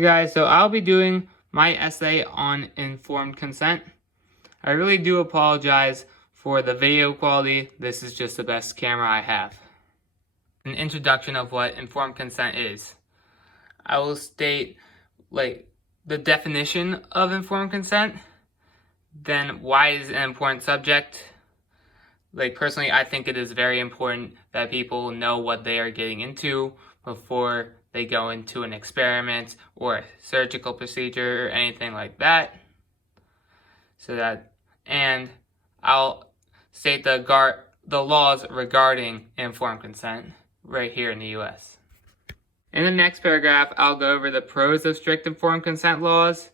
Hey guys, so I'll be doing my essay on informed consent. I really do apologize for the video quality. This is just the best camera I have. An introduction of what informed consent is. I will state the definition of informed consent, then why it is an important subject. Personally, I think it is very important that people know what they are getting into before they go into an experiment or a surgical procedure or anything like that. And I'll state the laws regarding informed consent right here in the US. In the next paragraph, I'll go over the pros of strict informed consent laws,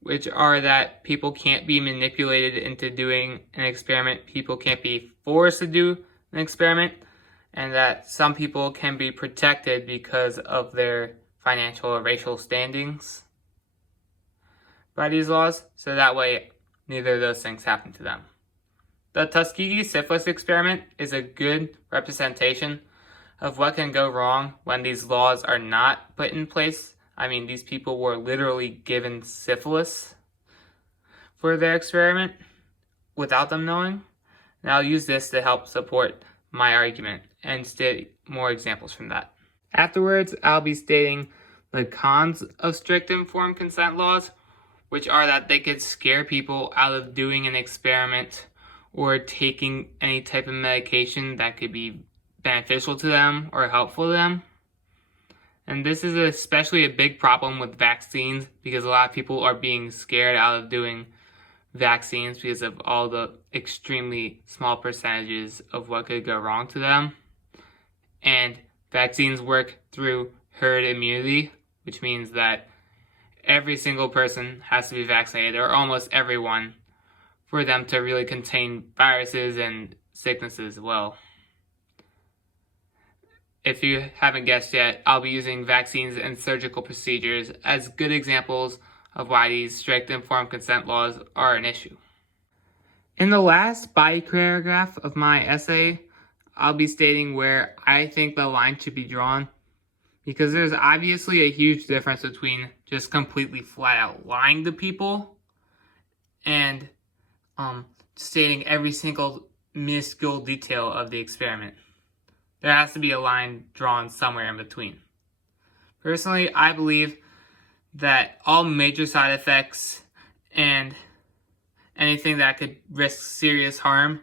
which are that people can't be manipulated into doing an experiment, people can't be forced to do an experiment, and that some people can be protected because of their financial or racial standings by these laws, so that way neither of those things happen to them. The Tuskegee syphilis experiment is a good representation of what can go wrong when these laws are not put in place. I mean, these people were literally given syphilis for their experiment without them knowing. And I'll use this to help support my argument and state more examples from that. Afterwards, I'll be stating the cons of strict informed consent laws, which are that they could scare people out of doing an experiment or taking any type of medication that could be beneficial to them or helpful to them. And this is especially a big problem with vaccines because a lot of people are being scared out of doing vaccines because of all the extremely small percentages of what could go wrong to them. And vaccines work through herd immunity, which means that every single person has to be vaccinated, or almost everyone, for them to really contain viruses and sicknesses well. If you haven't guessed yet, I'll be using vaccines and surgical procedures as good examples of why these strict informed consent laws are an issue. In the last body paragraph of my essay, I'll be stating where I think the line should be drawn, because there's obviously a huge difference between just completely flat out lying to people and stating every single minuscule detail of the experiment. There has to be a line drawn somewhere in between. Personally, I believe that all major side effects and anything that could risk serious harm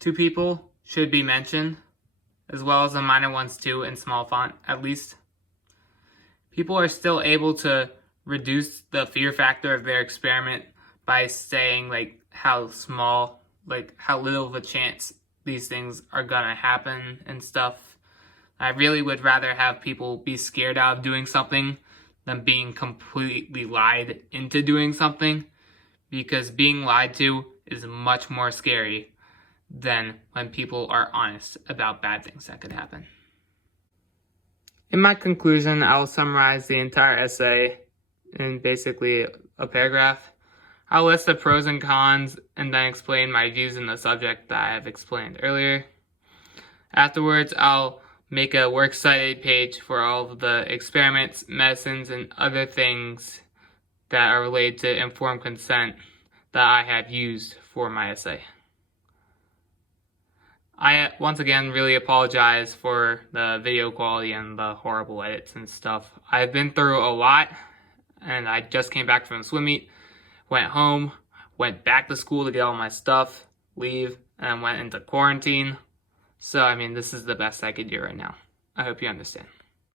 to people should be mentioned, as well as the minor ones too, in small font at least. People are still able to reduce the fear factor of their experiment by saying how little of a chance these things are gonna happen and stuff. I really would rather have people be scared out of doing something than being completely lied into doing something, because being lied to is much more scary than when people are honest about bad things that could happen. In my conclusion, I'll summarize the entire essay in basically a paragraph. I'll list the pros and cons and then explain my views in the subject that I have explained earlier. Afterwards, I'll make a works cited page for all of the experiments, medicines, and other things that are related to informed consent that I have used for my essay. I once again really apologize for the video quality and the horrible edits and stuff. I've been through a lot, and I just came back from the swim meet, went home, went back to school to get all my stuff, leave, and went into quarantine. So, this is the best I could do right now. I hope you understand.